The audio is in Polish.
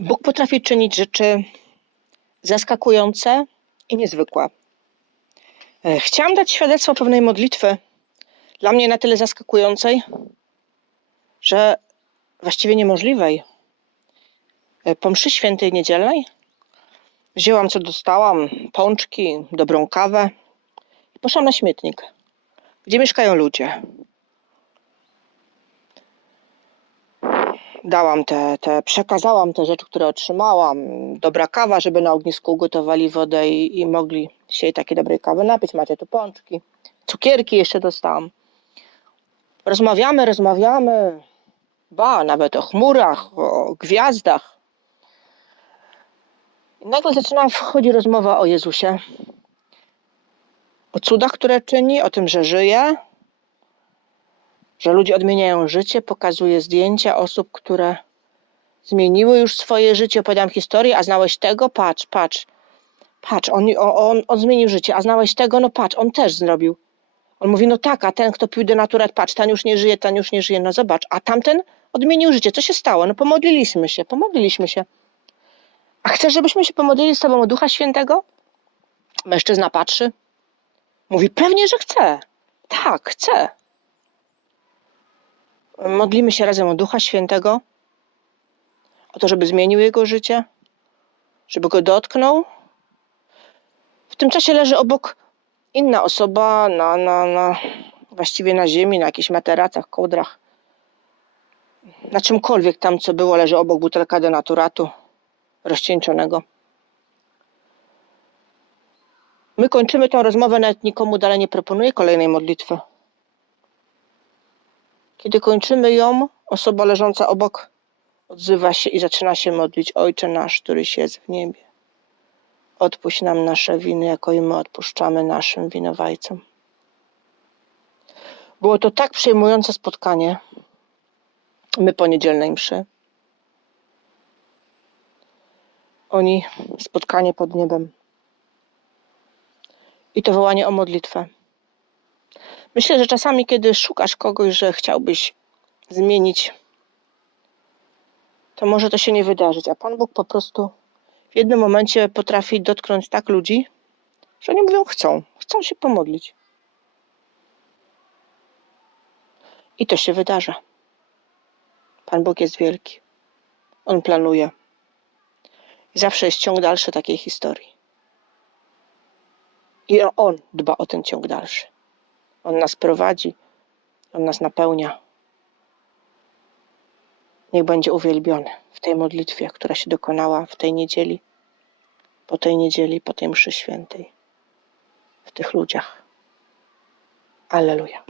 Bóg potrafi czynić rzeczy zaskakujące i niezwykłe. E, Chciałam dać świadectwo pewnej modlitwy, dla mnie na tyle zaskakującej, że właściwie niemożliwej. E, Po mszy świętej niedzielnej wzięłam co dostałam, pączki, dobrą kawę i poszłam na śmietnik, gdzie mieszkają ludzie. Dałam te, te, przekazałam te rzeczy, które otrzymałam. Dobra kawa, żeby na ognisku gotowali wodę i, i mogli się takiej dobrej kawy napić. Macie tu pączki, cukierki jeszcze dostałam. Rozmawiamy, rozmawiamy. Ba, nawet o chmurach, o gwiazdach. I nagle zaczyna wchodzić rozmowa o Jezusie. O cudach, które czyni, o tym, że żyje, że ludzie odmieniają życie, pokazuje zdjęcia osób, które zmieniły już swoje życie. Opowiadam historię, a znałeś tego? Patrz, patrz. Patrz, on, on, on zmienił życie, a znałeś tego? No patrz, on też zrobił. On mówi, no tak, a ten, kto pił denaturat, patrz, ten już nie żyje, ten już nie żyje, no zobacz. A tamten odmienił życie. Co się stało? No pomodliliśmy się, pomodliliśmy się. A chcesz, żebyśmy się pomodlili z tobą o Ducha Świętego? Mężczyzna patrzy. Mówi, pewnie, że chce. Tak, chcę. Modlimy się razem o Ducha Świętego, o to, żeby zmienił jego życie, żeby go dotknął. W tym czasie leży obok inna osoba na, na, na właściwie na ziemi, na jakichś materacach, kołdrach. Na czymkolwiek tam, co było, leży obok butelka denaturatu rozcieńczonego. My kończymy tę rozmowę, nawet nikomu dalej nie proponuję kolejnej modlitwy. Kiedy kończymy ją, osoba leżąca obok odzywa się i zaczyna się modlić: Ojcze nasz, któryś jest w niebie, odpuść nam nasze winy, jako i my odpuszczamy naszym winowajcom. Było to tak przejmujące spotkanie. My po niedzielnej mszy. Oni spotkanie pod niebem. I to wołanie o modlitwę. Myślę, że czasami, kiedy szukasz kogoś, że chciałbyś zmienić, to może to się nie wydarzyć, a Pan Bóg po prostu w jednym momencie potrafi dotknąć tak ludzi, że oni mówią, chcą, chcą się pomodlić. I to się wydarza. Pan Bóg jest wielki. On planuje. I zawsze jest ciąg dalszy takiej historii. I On dba o ten ciąg dalszy. On nas prowadzi, On nas napełnia. Niech będzie uwielbiony w tej modlitwie, która się dokonała w tej niedzieli, po tej niedzieli, po tej mszy świętej, w tych ludziach. Alleluja.